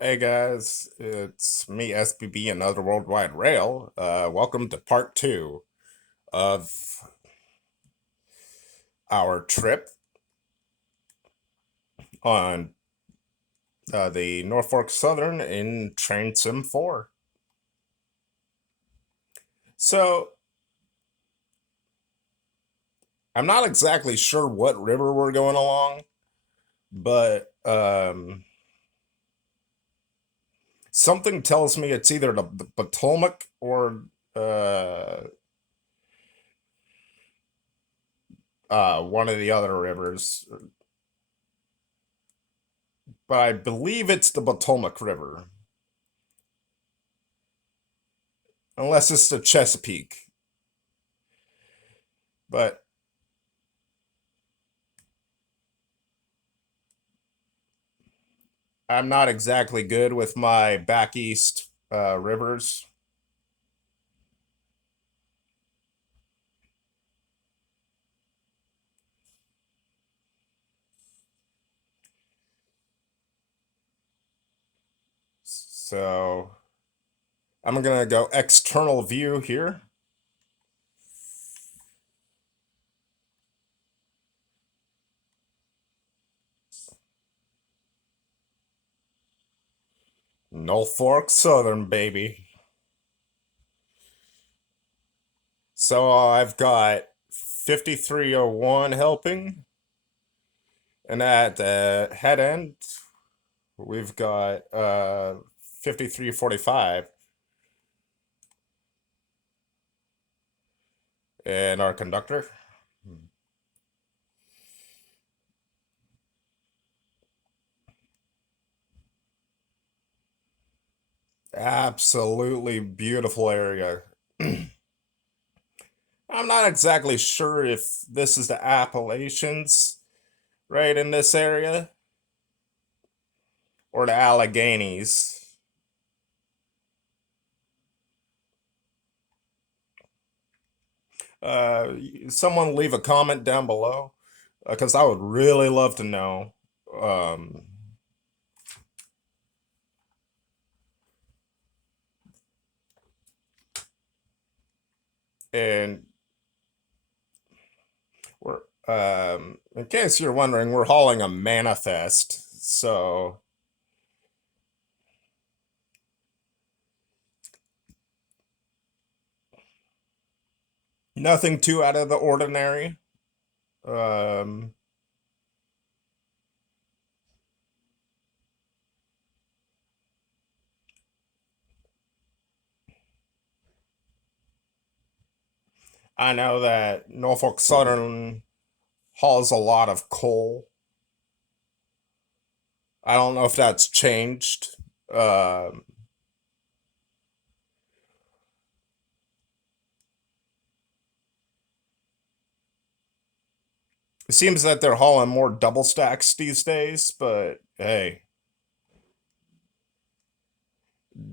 Hey guys, it's me, SBB, and Other Worldwide Rail. Welcome to part two of our trip on the Norfolk Southern in Train Sim 4. So, I'm not exactly sure what river we're going along, but something tells me it's either the Potomac or uh, one of the other rivers, but I believe it's the Potomac River, unless it's the Chesapeake. But I'm not exactly good with my back east rivers. So I'm gonna go external view here. Norfolk Southern, baby. So I've got 5301 helping, and at the head end, we've got 5345 and our conductor. Absolutely beautiful area. I'm not exactly sure if this is the Appalachians right in this area or the Alleghenies. Uh, Someone leave a comment down below because I would really love to know. Um, and we're in case you're wondering, we're hauling a manifest, so nothing too out of the ordinary. Um, I know that Norfolk Southern hauls a lot of coal. I don't know if that's changed. Um, it seems that they're hauling more double stacks these days, but hey,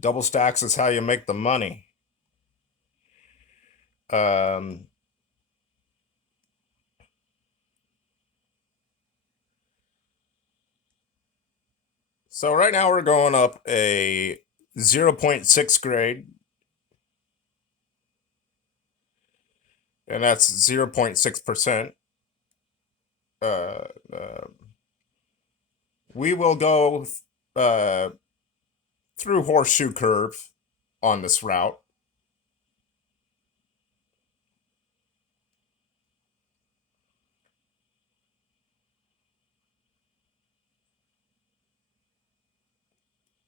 double stacks is how you make the money. Um, so right now we're going up a zero point 0.6 grade, and that's 0.6%. Uh, uh, we will go uh, through Horseshoe Curve on this route.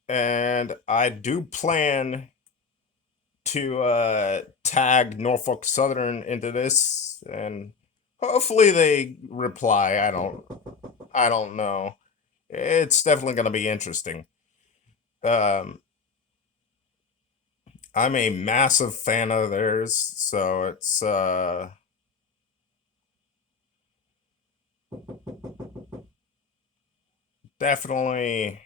And I do plan to tag Norfolk Southern into this, and hopefully they reply. I don't know. It's definitely going to be interesting. Um, I'm a massive fan of theirs, so it's definitely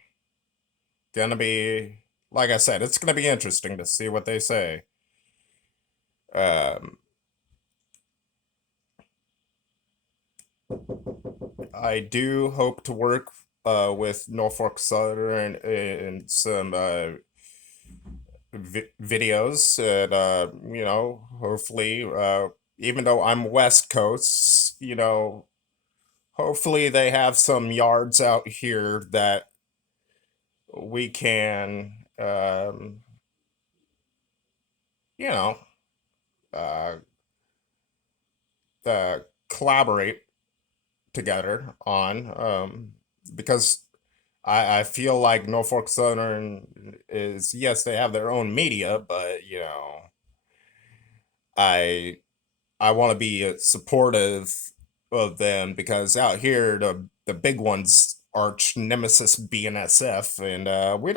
gonna be, like I said, it's gonna be interesting to see what they say. Um, I do hope to work with Norfolk Southern and some videos, and hopefully, even though I'm West Coast, hopefully they have some yards out here that we can, you know, uh, uh, collaborate together on, because I feel like Norfolk Southern is, yes, they have their own media, but I I want to be supportive of them because out here the big ones arch nemesis BNSF, and we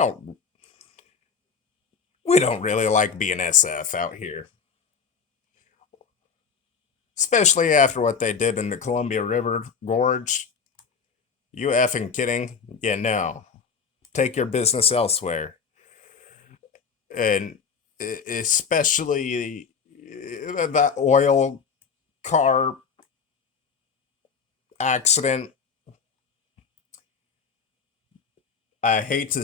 don't really like BNSF out here, especially after what they did in the Columbia River Gorge. You effing kidding? Yeah, no. Take your business elsewhere, and especially that oil car accident. I hate to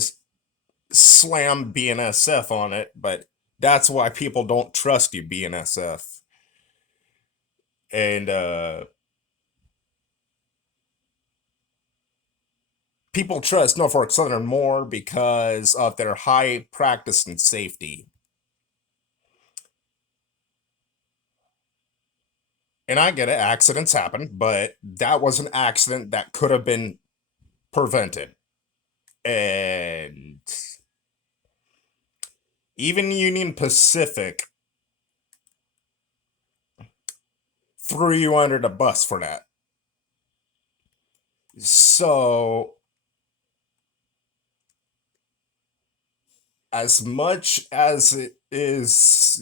slam BNSF on it, but that's why people don't trust you, BNSF. And people trust Norfolk Southern more because of their high practice and safety. And I get it, accidents happen, but that was an accident that could have been prevented. And even Union Pacific threw you under the bus for that. So, as much as it is,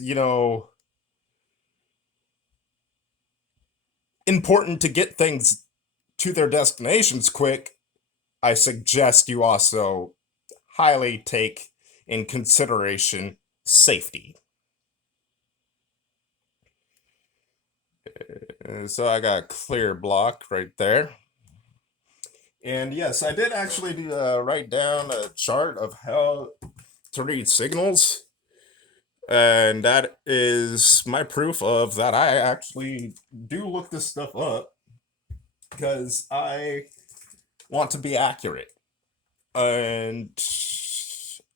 important to get things to their destinations quick, I suggest you also highly take in consideration safety. So I got a clear block right there. And yes, I did actually write down a chart of how to read signals. And that is my proof of that I actually do look this stuff up because I want to be accurate. And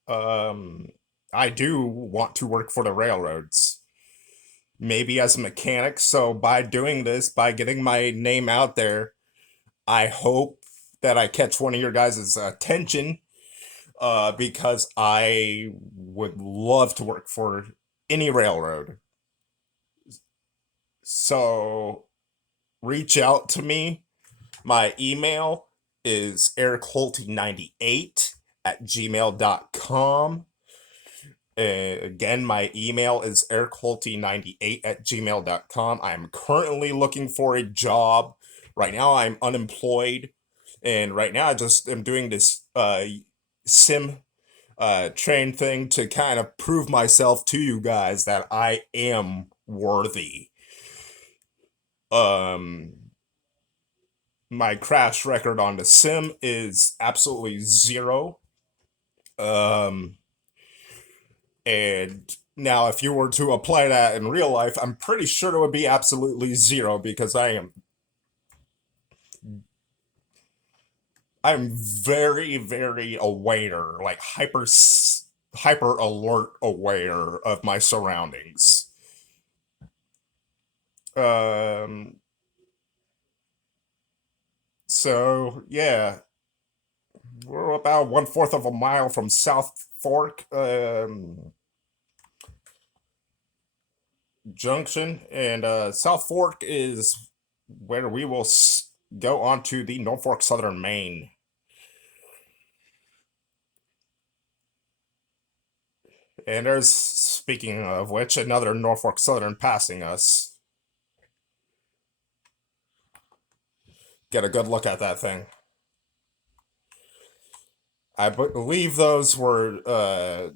um, I do want to work for the railroads, maybe as a mechanic. So by doing this, by getting my name out there, I hope that I catch one of your guys' attention, because I would love to work for any railroad. So reach out to me. My email is ericholty98 at gmail.com. Again, my email is ericholty98 at gmail.com. I'm currently looking for a job. Right now, I'm unemployed. And right now, I just am doing this sim train thing to kind of prove myself to you guys that I am worthy. Um, my crash record on the sim is absolutely zero. Um, and now, if you were to apply that in real life, I'm pretty sure it would be absolutely zero because I'm very, very aware, like hyper alert aware of my surroundings. Um, so yeah, we're about 1/4 of a mile from South Fork Junction, and South Fork is where we will go on to the Norfolk Southern Main. And there's, speaking of which, another Norfolk Southern passing us. Get a good look at that thing. I believe those were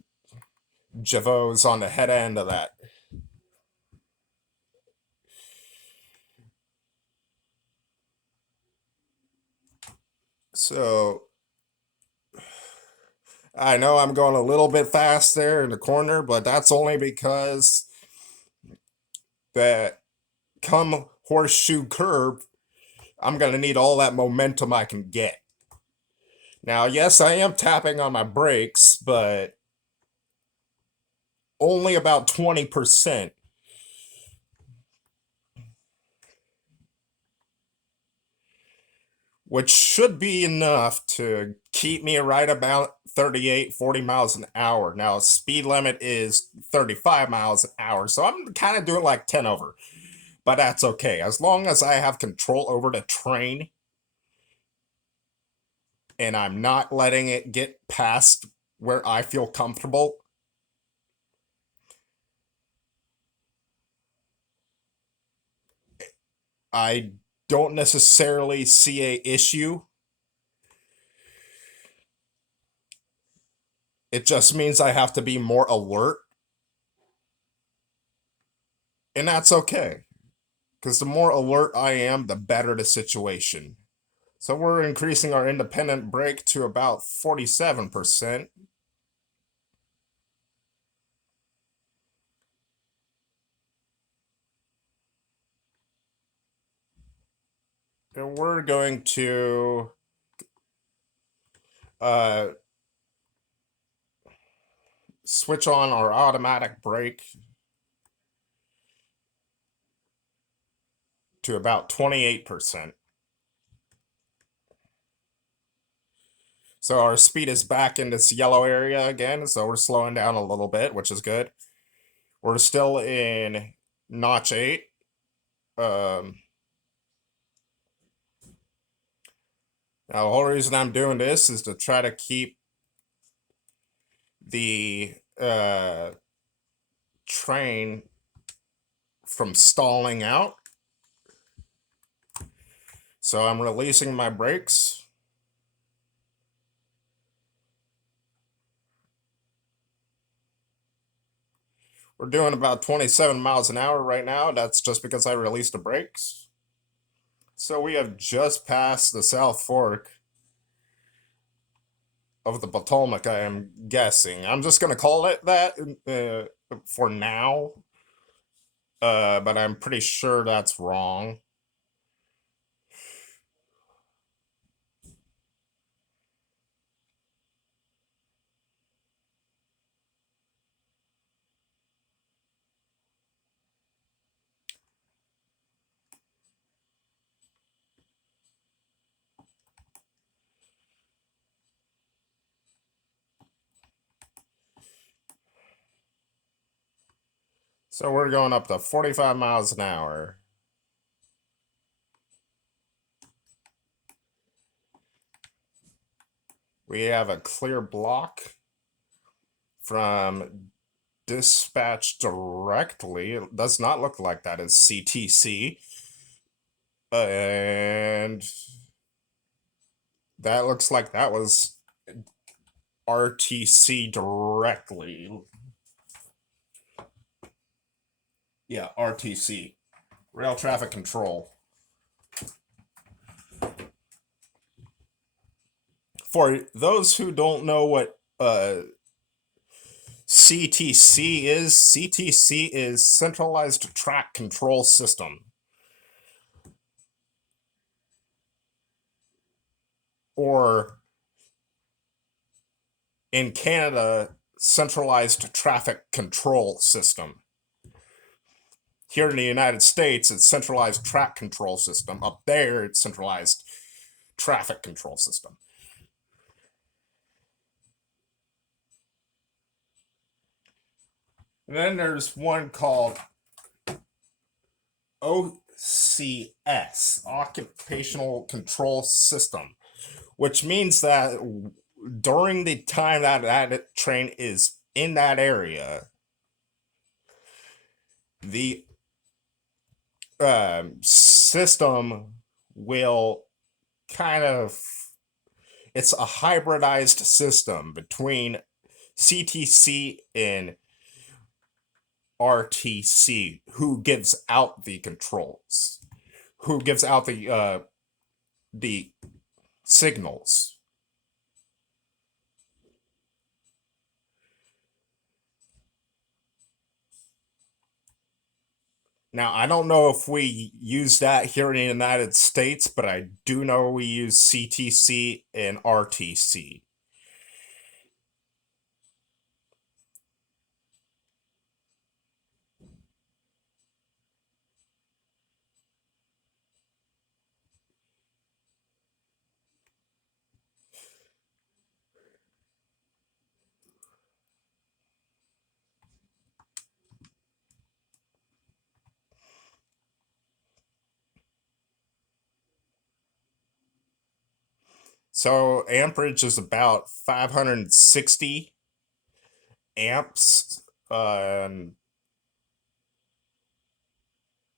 Javos on the head end of that. So I know I'm going a little bit fast there in the corner, but that's only because that come horseshoe curve, I'm going to need all that momentum I can get. Now, yes, I am tapping on my brakes, but only about 20%, which should be enough to keep me right about 38, 40 miles an hour. Now, speed limit is 35 miles an hour, so I'm kind of doing like 10 over, but that's okay. As long as I have control over the train and I'm not letting it get past where I feel comfortable, I don't necessarily see a issue. It just means I have to be more alert, and that's okay. Because the more alert I am, the better the situation. So we're increasing our independent brake to about 47%. And we're going to uh, switch on our automatic brake to about 28%. So our speed is back in this yellow area again, so we're slowing down a little bit, which is good. We're still in notch 8. Um, Now, the whole reason I'm doing this is to try to keep the train from stalling out. So I'm releasing my brakes. We're doing about 27 miles an hour right now. That's just because I released the brakes. So we have just passed the South Fork of the Potomac, I am guessing. I'm just going to call it that for now, but I'm pretty sure that's wrong. So we're going up to 45 miles an hour. We have a clear block from dispatch directly. It does not look like that is CTC. And that looks like that was RTC directly. Yeah, RTC. Rail Traffic Control. For those who don't know what CTC is Centralized Track Control System. Or in Canada, Centralized Traffic Control System. Here in the United States, it's Centralized Track Control System. Up there, it's Centralized Traffic Control System. And then there's one called OCS, Occupational Control System, which means that during the time that that train is in that area, the system will kind of, it's a hybridized system between CTC and RTC, who gives out the controls, who gives out the signals. Now, I don't know if we use that here in the United States, but I do know we use CTC and RTC. So amperage is about 560 amps, and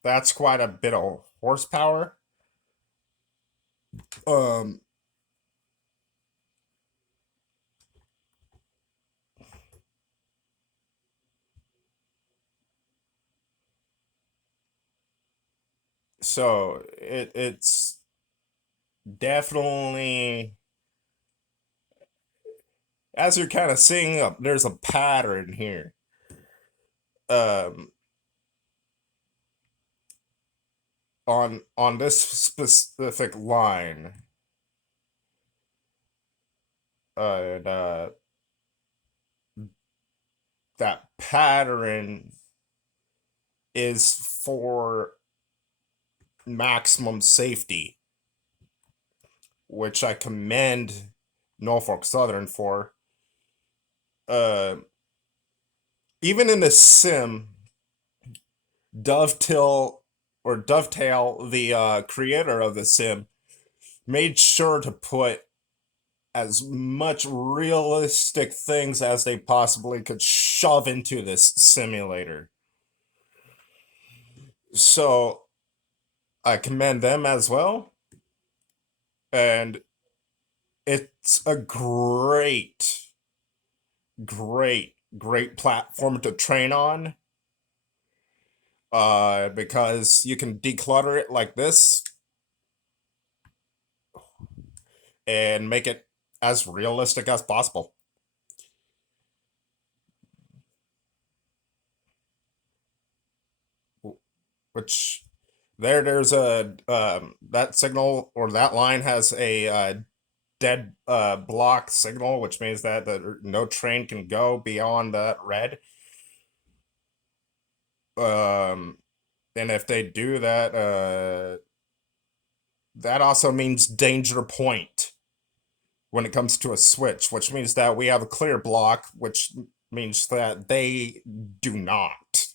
that's quite a bit of horsepower. Um, so it's definitely, as you're kind of seeing, there's a pattern here. Um, on this specific line, and that pattern is for maximum safety, which I commend Norfolk Southern for. Uh, Even in the sim, Dovetail, the creator of the sim, made sure to put as much realistic things as they possibly could shove into this simulator. So I commend them as well. And it's a great platform to train on, because you can declutter it like this and make it as realistic as possible. Which there's a that signal or that line has a dead block signal, which means that no train can go beyond that red. Um, and if they do that, that also means danger point when it comes to a switch, which means that we have a clear block, which means that they do not.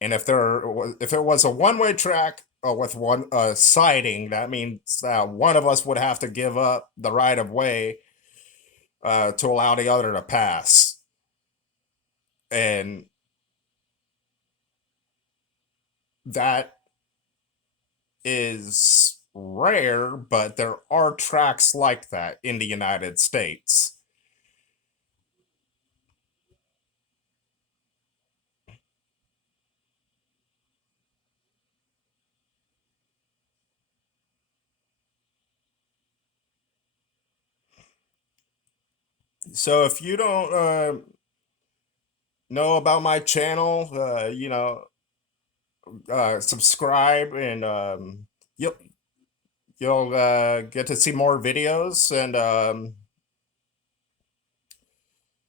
And if it was a one-way track with one siding, that means that one of us would have to give up the right of way to allow the other to pass. And that is rare, but there are tracks like that in the United States. So if you don't know about my channel, subscribe, and you'll you'll get to see more videos, and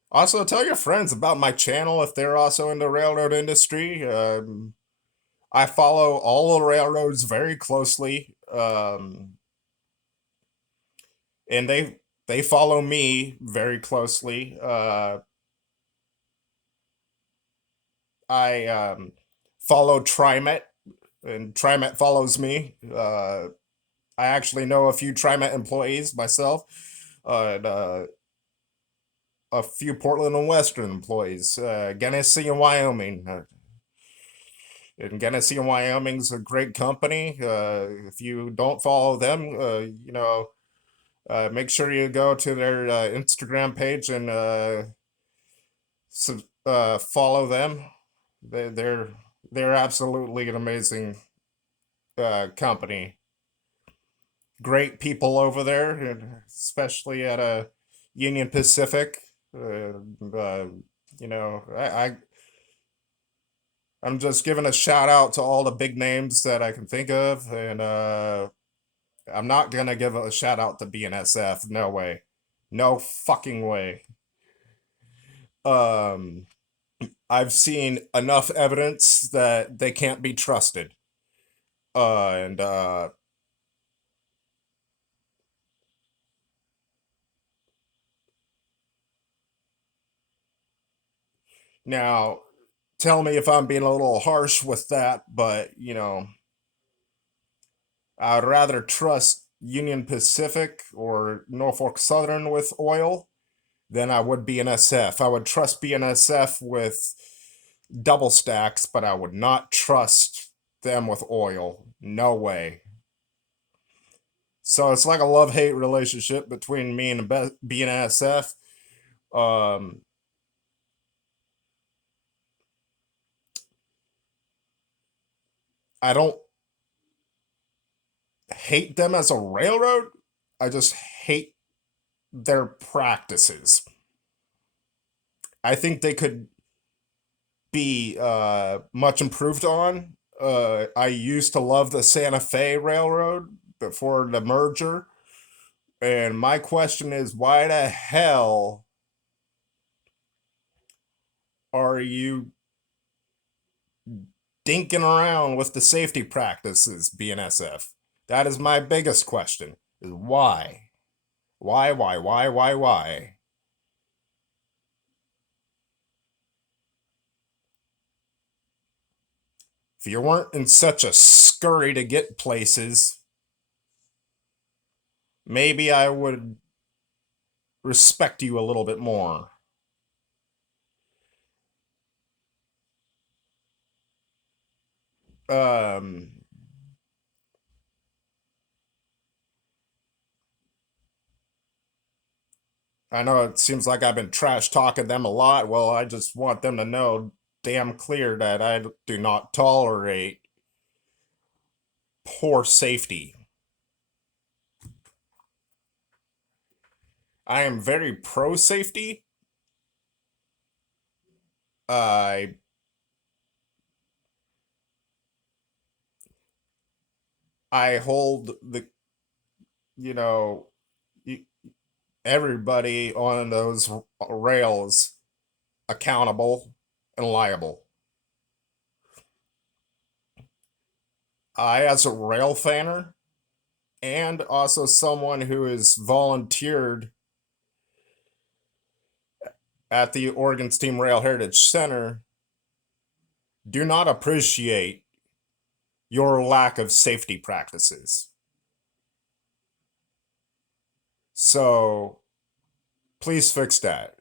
also tell your friends about my channel if they're also in the railroad industry. I follow all the railroads very closely, and they follow me very closely. I follow TriMet, and TriMet follows me. I actually know a few TriMet employees myself, and a few Portland and Western employees. Genesee and Wyoming. And Genesee and Wyoming's a great company. If you don't follow them, make sure you go to their Instagram page and follow them. They, they're they're absolutely an amazing company. Great people over there, and especially at Union Pacific. Uh, uh, I I'm just giving a shout out to all the big names that I can think of, and I'm not gonna give a shout out to BNSF. No way, no fucking way. Um, I've seen enough evidence that they can't be trusted. And Now, tell me if I'm being a little harsh with that, but I'd rather trust Union Pacific or Norfolk Southern with oil than I would BNSF. I would trust BNSF with double stacks, but I would not trust them with oil. No way. So it's like a love-hate relationship between me and BNSF. Um, I don't hate them as a railroad. I just hate their practices. I think they could be much improved on. I used to love the Santa Fe Railroad before the merger. And my question is, why the hell are you dinking around with the safety practices, BNSF? That is my biggest question. Is why? Why? If you weren't in such a scurry to get places, maybe I would respect you a little bit more. Um, I know it seems like I've been trash talking them a lot. Well, I just want them to know damn clear that I do not tolerate poor safety. I am very pro safety. I I hold the you know everybody on those rails accountable and liable. I, as a rail fanner, and also someone who has volunteered at the Oregon Steam Rail Heritage Center, do not appreciate your lack of safety practices. So please fix that.